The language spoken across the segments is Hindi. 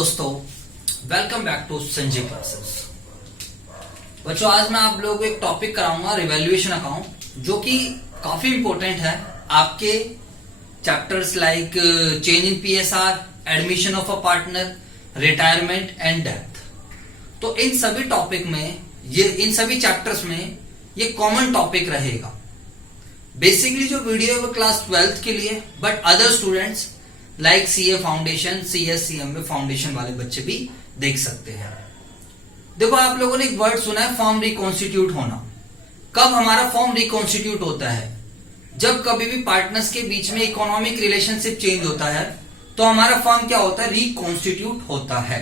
दोस्तों, welcome back to Sanjay classes. बच्चों, आज मैं आप लोगों को एक टॉपिक कराऊंगा रिवैल्यूएशन अकाउंट, जो कि काफी इंपॉर्टेंट है आपके chapters like change in PSR, admission of a partner, retirement and death. तो इन सभी टॉपिक में इन सभी चैप्टर्स में ये कॉमन टॉपिक रहेगा। बेसिकली जो वीडियो है वो क्लास 12th के लिए, but other students like CA foundation, CS CMA foundation वाले बच्चे भी देख सकते हैं। देखो, आप लोगों ने एक वर्ड सुना है, फॉर्म रिकॉन्स्टिट्यूट होना। कब हमारा फॉर्म रिकॉन्स्टिट्यूट होता है? जब कभी भी पार्टनर्स के बीच में इकोनॉमिक रिलेशनशिप चेंज होता है तो हमारा फॉर्म क्या होता है? रिकॉन्स्टिट्यूट होता है।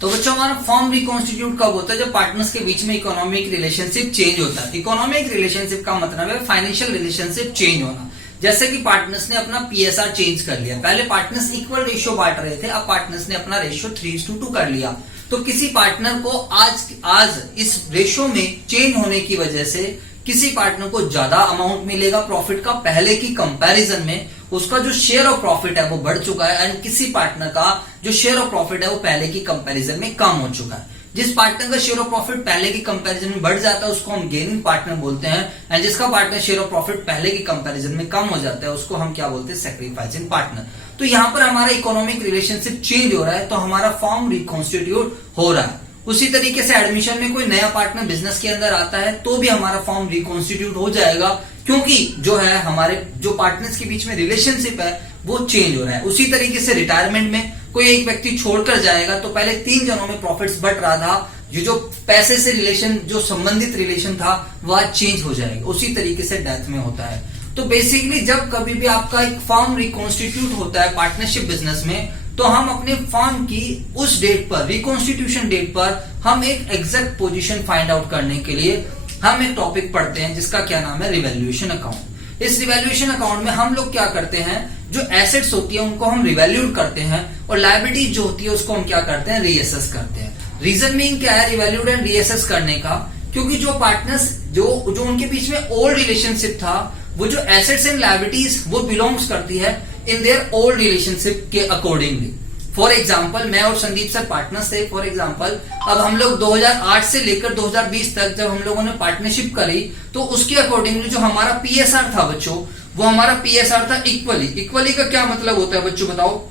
तो बच्चों, हमारा फॉर्म रिकॉन्स्टिट्यूट कब होता है? जब पार्टनर्स के बीच में इकोनॉमिक रिलेशनशिप चेंज होता है। इकोनॉमिक रिलेशनशिप का मतलब है फाइनेंशियल रिलेशनशिप चेंज होना। जैसे कि पार्टनर्स ने अपना पीएसआर चेंज कर लिया। पहले पार्टनर्स इक्वल रेशियो बांट रहे थे, अब पार्टनर्स ने अपना रेशियो 3:2 कर लिया। तो किसी पार्टनर को आज इस रेशियो में चेंज होने की वजह से किसी पार्टनर को ज्यादा अमाउंट मिलेगा प्रॉफिट का, पहले की कंपैरिजन में उसका जो शेयर ऑफ प्रॉफिट है वो बढ़ चुका है, एंड किसी पार्टनर का जो शेयर ऑफ प्रॉफिट है वो पहले की कंपैरिजन में कम हो चुका है। जिस पार्टनर का शेयर ऑफ प्रॉफिट पहले की कंपैरिजन में बढ़ जाता है उसको हम गेनिंग पार्टनर बोलते हैं, एंड जिसका पार्टनर शेयर ऑफ प्रॉफिट पहले की कंपैरिजन में कम हो जाता है उसको हम क्या बोलते हैं? Sacrificing partner. तो यहां पर हमारा इकोनॉमिक रिलेशनशिप चेंज हो रहा है तो हमारा फॉर्म रिकॉन्स्टिट्यूट हो रहा है। उसी तरीके से एडमिशन में कोई नया पार्टनर बिजनेस के अंदर आता है तो भी हमारा फॉर्म रिकॉन्स्टिट्यूट हो जाएगा, क्योंकि जो है हमारे जो पार्टनर्स के बीच में रिलेशनशिप है वो चेंज हो रहा है। उसी तरीके से रिटायरमेंट में कोई एक व्यक्ति छोड़कर जाएगा तो पहले 3 जनों में प्रॉफिट्स बढ़ रहा था, ये जो पैसे से रिलेशन, जो संबंधित रिलेशन था वह चेंज हो जाएगा। उसी तरीके से डेथ में होता है। तो बेसिकली जब कभी भी आपका एक फॉर्म रिकॉन्स्टिट्यूट होता है पार्टनरशिप बिजनेस में, तो हम अपने फॉर्म की उस डेट पर, रिकॉन्स्टिट्यूशन डेट पर, हम एक एग्जैक्ट पोजीशन फाइंड आउट करने के लिए हम एक टॉपिक पढ़ते हैं जिसका क्या नाम है? Revaluation account. इस रिवैल्यूएशन अकाउंट में हम लोग क्या करते हैं? जो एसेट्स होती है उनको हम रिवैल्यूट करते हैं और लायबिलिटी जो होती है उसको हम क्या करते हैं? रीअसेस करते हैं। रीजन मीन क्या है रिवैल्यूट एंड रीअसेस करने का? क्योंकि जो पार्टनर्स जो उनके बीच में ओल्ड रिलेशनशिप था, वो जो एसेट्स एंड लायबिलिटीज वो बिलोंग्स करती है इन देयर ओल्ड रिलेशनशिप के अकॉर्डिंगली। फॉर एग्जाम्पल, मैं और संदीप सर पार्टनर्स थे। फॉर एग्जाम्पल, अब हम लोग 2008 से लेकर 2020 तक जब हम लोगों ने पार्टनरशिप करी तो उसके अकॉर्डिंगली जो हमारा पीएसआर था बच्चों, वो हमारा पीएसआर था इक्वली। इक्वली का क्या मतलब होता है बच्चों बताओ?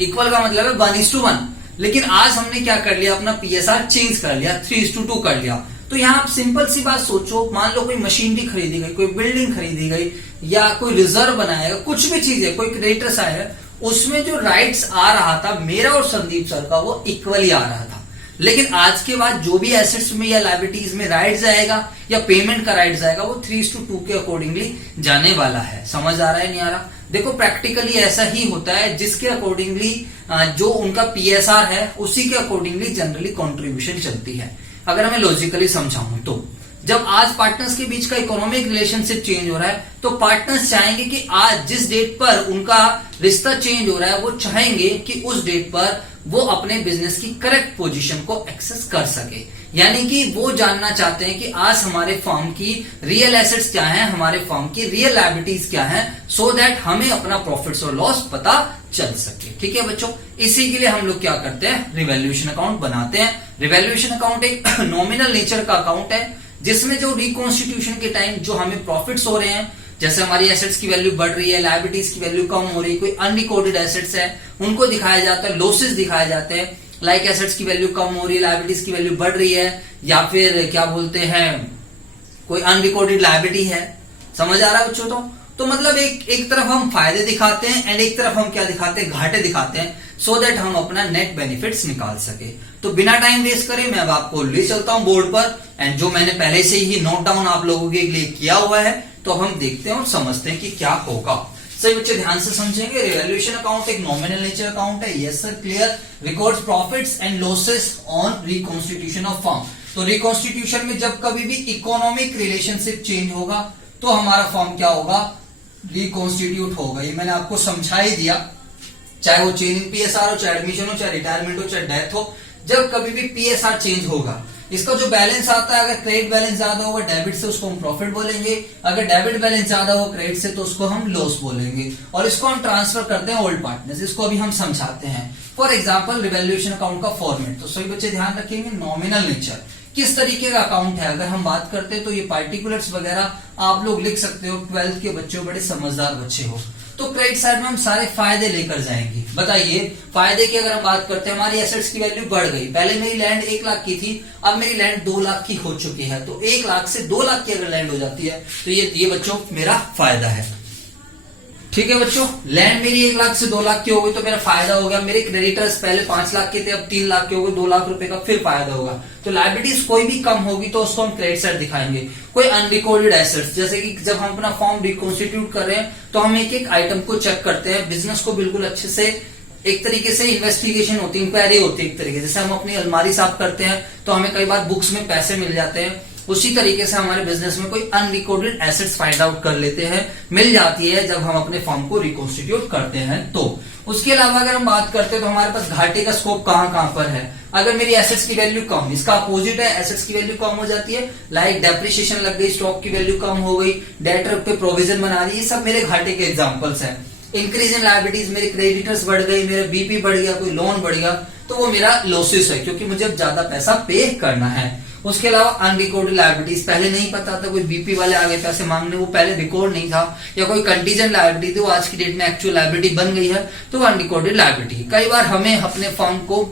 इक्वल का मतलब है 1:1। लेकिन आज हमने क्या कर लिया? अपना पीएसआर चेंज कर लिया, 3:2 कर लिया। तो यहां आप सिंपल सी बात सोचो, मान लो कोई मशीनरी खरीदी गई, कोई बिल्डिंग खरीदी गई, या कोई रिजर्व बनाएगा, कुछ भी चीज है, कोई क्रेडिटर्स आया, उसमें जो राइट्स आ रहा था मेरा और संदीप सर का वो इक्वली आ रहा था। लेकिन आज के बाद जो भी एसेट्स में या लायबिलिटीज में राइट्स आएगा या पेमेंट का राइट्स आएगा वो 3:2 के अकॉर्डिंगली जाने वाला है। समझ आ रहा है नहीं आ रहा? देखो, प्रैक्टिकली ऐसा ही होता है, जिसके अकॉर्डिंगली जो उनका पीएसआर है उसी के अकॉर्डिंगली जनरली कॉन्ट्रीब्यूशन चलती है। अगर मैं लॉजिकली समझाऊं तो जब आज पार्टनर्स के बीच का इकोनॉमिक रिलेशनशिप चेंज हो रहा है तो पार्टनर्स चाहेंगे कि आज जिस डेट पर उनका रिश्ता चेंज हो रहा है वो चाहेंगे कि उस डेट पर वो अपने बिजनेस की करेक्ट पोजीशन को एक्सेस कर सके। यानी कि वो जानना चाहते हैं कि आज हमारे फर्म की रियल एसेट्स क्या हैं, हमारे फर्म की रियल लायबिलिटीज क्या हैं, सो दैट हमें अपना प्रॉफिट्स और लॉस पता चल सके। ठीक है बच्चों, इसी के लिए हम लोग क्या करते हैं? रिवैल्यूएशन अकाउंट बनाते हैं। रिवैल्यूएशन अकाउंट एक नॉमिनल नेचर का अकाउंट है जिसमें जो रिकॉन्स्टिट्यूशन के टाइम जो हमें प्रॉफिट्स हो रहे हैं, जैसे हमारी एसेट्स की वैल्यू बढ़ रही है, लायबिलिटीज की वैल्यू कम हो रही है, कोई अनरिकॉर्डेड एसेट्स है उनको दिखाया जाता है, लॉसेस दिखाए जाते हैं, लाइक एसेट्स की वैल्यू कम हो रही है, लायबिलिटीज की वैल्यू बढ़ रही है, या फिर क्या बोलते हैं कोई अनरिकॉर्डेड लायबिलिटी है। समझ आ रहा है बच्चों? तो मतलब एक तरफ हम फायदे दिखाते हैं एंड एक तरफ हम क्या दिखाते हैं? घाटे दिखाते हैं, सो दैट हम अपना नेट बेनिफिट्स निकाल सके। तो बिना टाइम वेस्ट करे मैं अब आपको ले चलता हूं बोर्ड पर, एंड जो मैंने पहले से ही नोट डाउन आप लोगों के लिए किया हुआ है तो अब हम देखते हैं और समझते हैं कि क्या होगा। सही बच्चे, ध्यान से समझेंगे। रिवैल्यूएशन अकाउंट एक नॉमिनल नेचर अकाउंट है। Yes sir, clear. Records profits and losses on reconstitution of firm. तो रिकॉन्स्टिट्यूशन में जब कभी भी इकोनॉमिक रिलेशनशिप चेंज होगा तो हमारा फर्म क्या होगा? रिकॉन्स्टिट्यूट होगा। ये मैंने आपको समझा ही दिया, चाहे वो चेंज इन पीएसआर हो, चाहे एडमिशन हो, चाहे रिटायरमेंट हो, चाहे डेथ हो। जब कभी भी पीएसआर चेंज होगा इसका जो बैलेंस आता है, अगर क्रेडिट बैलेंस ज्यादा होगा डेबिट से, उसको हम प्रॉफिट बोलेंगे। अगर डेबिट बैलेंस ज्यादा होगा क्रेडिट से, तो उसको हम लॉस बोलेंगे। और इसको हम ट्रांसफर करते हैं ओल्ड पार्टनर्स। इसको अभी हम समझाते हैं। फॉर एग्जाम्पल रिवैल्यूएशन अकाउंट का फॉर्मेट, तो सभी बच्चे ध्यान रखेंगे। नॉमिनल नेचर किस तरीके का अकाउंट है, अगर हम बात करते हैं तो ये पार्टिकुलर्स वगैरह आप लोग लिख सकते हो, 12th के बच्चे हो, बड़े समझदार बच्चे हो। तो क्रेडिट साइड में हम सारे फायदे लेकर जाएंगे। बताइए फायदे की अगर हम बात करते हैं, हमारी एसेट्स की वैल्यू बढ़ गई। पहले मेरी लैंड 1 लाख की थी, अब मेरी लैंड 2 लाख की हो चुकी है। तो 1 लाख से 2 लाख की अगर लैंड हो जाती है तो ये बच्चों मेरा फायदा है। ठीक है बच्चों, लैंड मेरी 1 लाख से 2 लाख की हो गई तो मेरा फायदा हो गया। मेरे क्रेडिटर्स पहले 5 लाख के थे, अब 3 लाख के हो गए, 2 लाख रुपए का फिर फायदा होगा। तो लायबिलिटीज कोई भी कम होगी तो उसको हम क्रेडिट साइड दिखाएंगे। कोई अनरिकॉर्डेड एसेट्स, जैसे कि जब हम अपना फॉर्म रिकॉन्स्टिट्यूट कर रहे हैं तो हम एक एक आइटम को चेक करते हैं। बिजनेस को बिल्कुल अच्छे से एक तरीके से इन्वेस्टिगेशन होती है, इंक्वायरी होती है एक तरीके से। जैसे हम अपनी अलमारी साफ करते हैं तो हमें कई बार बुक्स में पैसे मिल जाते हैं, उसी तरीके से हमारे बिजनेस में कोई अनरिकॉर्डेड एसेट्स फाइंड आउट कर लेते हैं, मिल जाती है जब हम अपने फॉर्म को रिकॉन्स्टिट्यूट करते हैं। तो उसके अलावा अगर हम बात करते हैं तो हमारे पास घाटे का स्कोप कहां पर है। अगर मेरी एसेट्स की वैल्यू कम, इसका अपोजिट है, एसेट्स की वैल्यू कम हो जाती है, लाइक डेप्रिसिएशन लग गई, स्टॉक की वैल्यू कम हो गई, डेटर पे प्रोविजन बना रही है, सब मेरे घाटे के एग्जांपल्स हैं। इंक्रीज इन लायबिलिटीज, मेरे क्रेडिटर्स बढ़ गई, मेरा बीपी बढ़ गया, कोई लोन बढ़ गया, तो वो मेरा लॉसेस है, क्योंकि मुझे अब ज्यादा पैसा पे करना है। उसके अलावा अनरिकॉर्डेड लायबिलिटीज, पहले नहीं पता था, कोई बीपी वाले आगे पैसे मांगने, वो पहले रिकॉर्ड नहीं था, या कोई कंटीजेंट लायबिलिटी थी, वो आज की डेट में एक्चुअल लायबिलिटी बन गई है, तो अनरिकॉर्डेड लायबिलिटी। कई बार हमें अपने फर्म को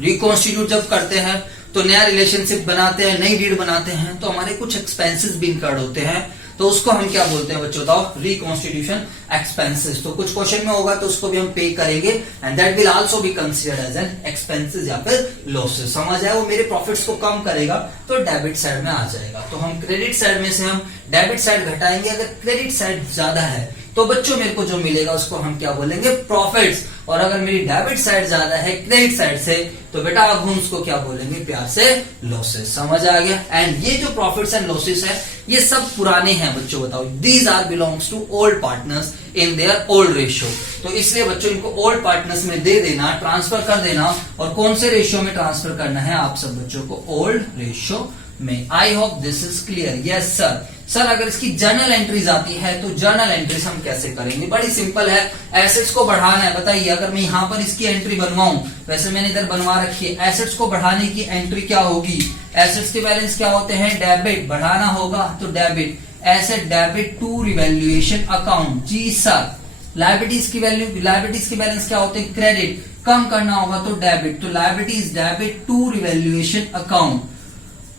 रिकॉन्स्टिट्यूट जब करते हैं तो नया रिलेशनशिप बनाते हैं, नई डीड बनाते हैं, तो हमारे कुछ एक्सपेंसेस भी इंकर्ड होते हैं, तो उसको हम क्या बोलते हैं बच्चों, बताओ, रिकॉन्स्टिट्यूशन एक्सपेंसेस। तो कुछ क्वेश्चन में होगा तो उसको भी हम पे करेंगे, and that will also be considered as an expenses या फिर लॉसेस। समझ आया, वो मेरे प्रॉफिट्स को कम करेगा तो डेबिट साइड में आ जाएगा। तो हम क्रेडिट साइड में से हम डेबिट साइड घटाएंगे। अगर क्रेडिट साइड ज्यादा है तो बच्चों मेरे को जो मिलेगा उसको हम क्या बोलेंगे, प्रॉफिट्स। और अगर मेरी डेबिट साइड ज्यादा है क्रेडिट साइड से तो बेटा अब हम उसको क्या बोलेंगे, प्यार से लॉसेस। समझ आ गया। एंड ये जो प्रॉफिट्स एंड लॉसेस है ये सब पुराने हैं बच्चों, बताओ, these are belongs to old partners in their old ratio. तो इसलिए बच्चों इनको ओल्ड पार्टनर्स में दे देना, ट्रांसफर कर देना। और कौन से रेशियो में ट्रांसफर करना है आप सब बच्चों को, ओल्ड रेशियो में। आई hope this is clear. Yes sir. Sir अगर इसकी जर्नल एंट्रीज आती है तो जर्नल एंट्रीज हम कैसे करेंगे, बड़ी सिंपल है। एसेट्स को बढ़ाना है, बताइए अगर मैं यहां पर इसकी एंट्री बनवाऊं, वैसे मैंने इधर बनवा रखी है, एसेट्स को बढ़ाने की एंट्री क्या होगी, एसेट्स के बैलेंस क्या होते हैं, डेबिट, बढ़ाना होगा तो debit, asset debit to revaluation account. जी सर। लायबिलिटीज की वैल्यू, लायबिलिटीज के बैलेंस क्या होते हैं, क्रेडिट, कम करना होगा तो डेबिट, तो liabilities debit to revaluation account.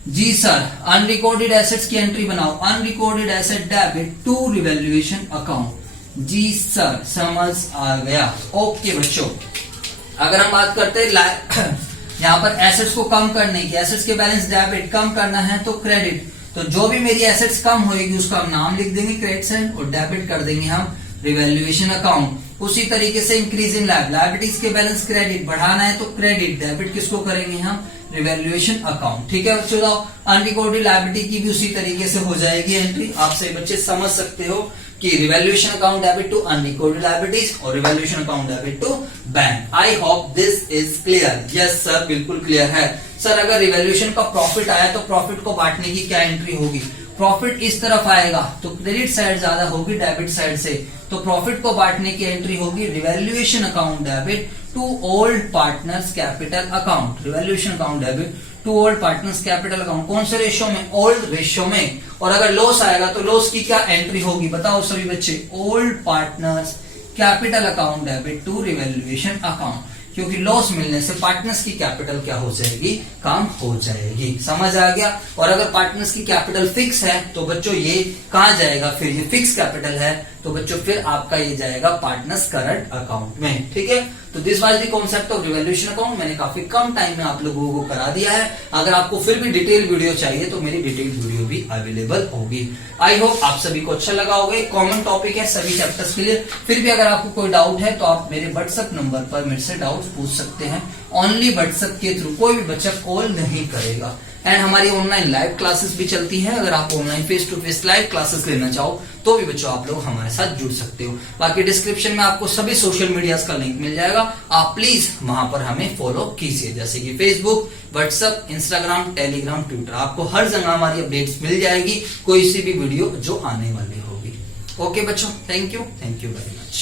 जी सर। अनरिकॉर्डेड एसेट्स की एंट्री बनाओ, unrecorded asset debit to revaluation account. जी सर, समझ आ गया। ओके बच्चों, अगर हम बात करते हैं यहाँ पर एसेट्स को कम करने की, एसेट्स के बैलेंस डेबिट, कम करना है तो क्रेडिट, तो जो भी मेरी एसेट्स कम होगी उसका हम नाम लिख देंगे क्रेडिट साइड और डेबिट कर देंगे हम रिवैल्यूएशन अकाउंट। उसी तरीके से इंक्रीज इन लायबिलिटीज के बैलेंस क्रेडिट, बढ़ाना है तो क्रेडिट, डेबिट किसको करेंगे हम, रिवैल्यूएशन अकाउंट। ठीक है बच्चों, अनरिकॉर्डेड लायबिलिटी की भी उसी तरीके से हो जाएगी एंट्री। आप सही बच्चे समझ सकते हो कि revaluation account debit to unrecorded liabilities और revaluation account debit to bank. I hope this is clear. Yes sir, बिल्कुल क्लियर है। सर अगर रिवैल्यूएशन का प्रॉफिट आया तो प्रॉफिट को बांटने की क्या एंट्री होगी, प्रॉफिट इस तरफ आएगा तो क्रेडिट साइड ज्यादा होगी डेबिट साइड से, तो प्रॉफिट को बांटने की एंट्री होगी revaluation account debit to old partners capital account. Revaluation account debit to old partners capital account, कौन से रेशियो में, ओल्ड रेशियो में। और अगर लॉस आएगा तो लॉस की क्या एंट्री होगी, बताओ सभी बच्चे, old partners capital account debit to revaluation account, क्योंकि लॉस मिलने से पार्टनर्स की कैपिटल क्या हो जाएगी, कम हो जाएगी। समझ आ गया। और अगर पार्टनर्स की कैपिटल फिक्स है तो बच्चों ये कहां जाएगा, फिर ये फिक्स कैपिटल है तो बच्चों फिर आपका ये जाएगा पार्टनर्स करंट अकाउंट में। ठीक है, तो this was the concept of revaluation account. मैंने काफी कम टाइम में आप लोगों को करा दिया है। अगर आपको फिर भी डिटेल वीडियो चाहिए तो मेरी डिटेल वीडियो भी अवेलेबल होगी। आई होप आप सभी को अच्छा लगा होगा। कॉमन टॉपिक है सभी चैप्टर्स के लिए। फिर भी अगर आपको कोई डाउट है तो आप मेरे व्हाट्सएप नंबर पर मेरे से डाउट पूछ सकते हैं। ओनली व्हाट्सएप के थ्रू, कोई भी बच्चा कॉल नहीं करेगा। एंड हमारी ऑनलाइन लाइव क्लासेस भी चलती है। अगर आप online face to face live classes लेना चाहो तो भी बच्चों आप लोग हमारे साथ जुड़ सकते हो। बाकी डिस्क्रिप्शन में आपको सभी सोशल मीडिया का लिंक मिल जाएगा, आप प्लीज वहां पर हमें फॉलो कीजिए, जैसे कि Facebook, WhatsApp, Instagram, Telegram, Twitter. आपको हर जगह हमारी अपडेट्स मिल जाएगी कोई सी भी वीडियो जो आने वाली होगी। ओके बच्चों, थैंक यू वेरी मच।